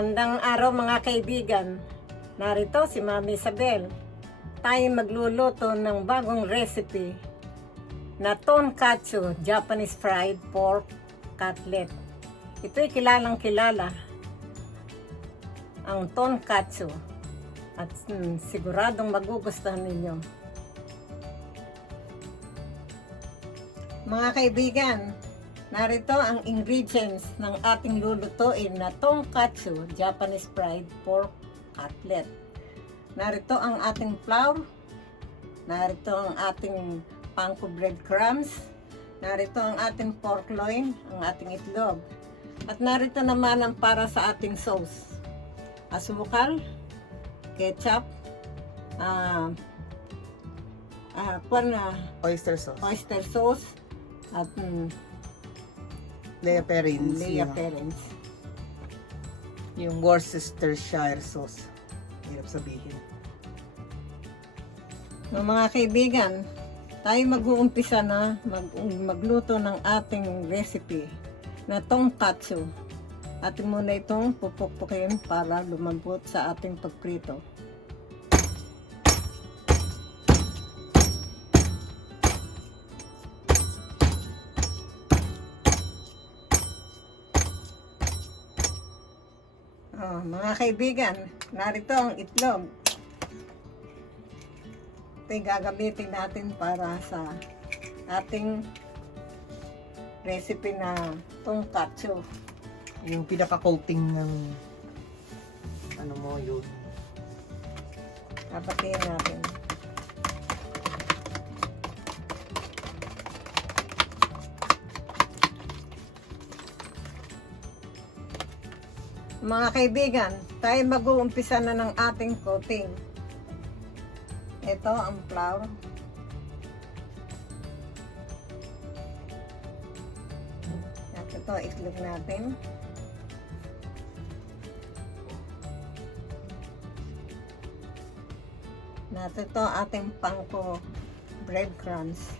Magandang araw mga kaibigan. Narito si Mami Isabel. Tayo magluluto ng bagong recipe na tonkatsu Japanese fried pork cutlet. Ito'y kilalang kilala ang tonkatsu at siguradong magugustuhan ninyo. Mga kaibigan, narito ang ingredients ng ating lulutuin na tonkatsu Japanese fried pork cutlet. Narito ang ating flour, narito ang ating panko breadcrumbs, narito ang ating pork loin, ang ating itlog, at narito naman ang para sa ating sauce. Asukal, ketchup, Oyster sauce. oyster sauce, at Lea Perrins. Yung worcestershire sauce. Hirap sabihin. Mga kaibigan, tayo mag-uumpisa na magluto ng ating recipe na tonkatsu. Atin muna itong pupukpukin para lumambot sa ating pagprito. Mga kaibigan, narito ang itlog. Ito'y gagamitin natin para sa ating recipe na tonkatsu. Yung pinaka-coating ng ano mo yun. Papatiin natin. Mga kaibigan, tayo mag-uumpisa na ng ating coating. Ito ang flour. At ito, itlog natin. At ito ating panko breadcrumbs.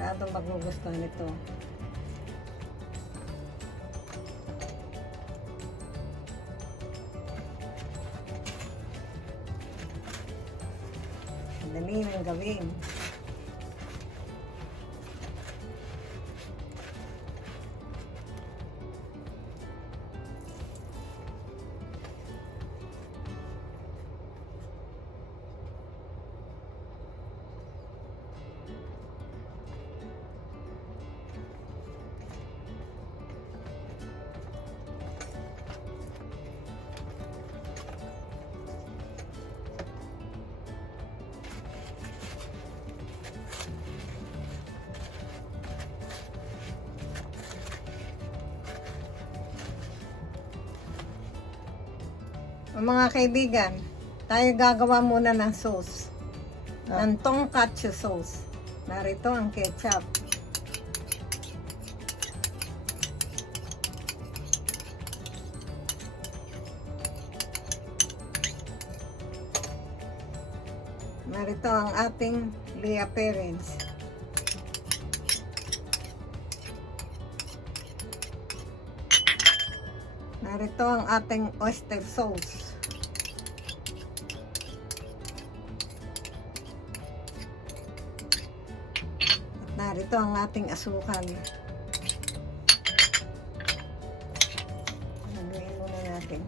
Siguradong magugustuhan ito. Dali nang gawin. Mga kaibigan, tayo gagawa muna ng sauce. Ng tonkatsu sauce. Narito ang ketchup. Narito ang ating Lea Perrins. Narito ang ating oyster sauce. At narito ang ating asukal. Haluin muna natin.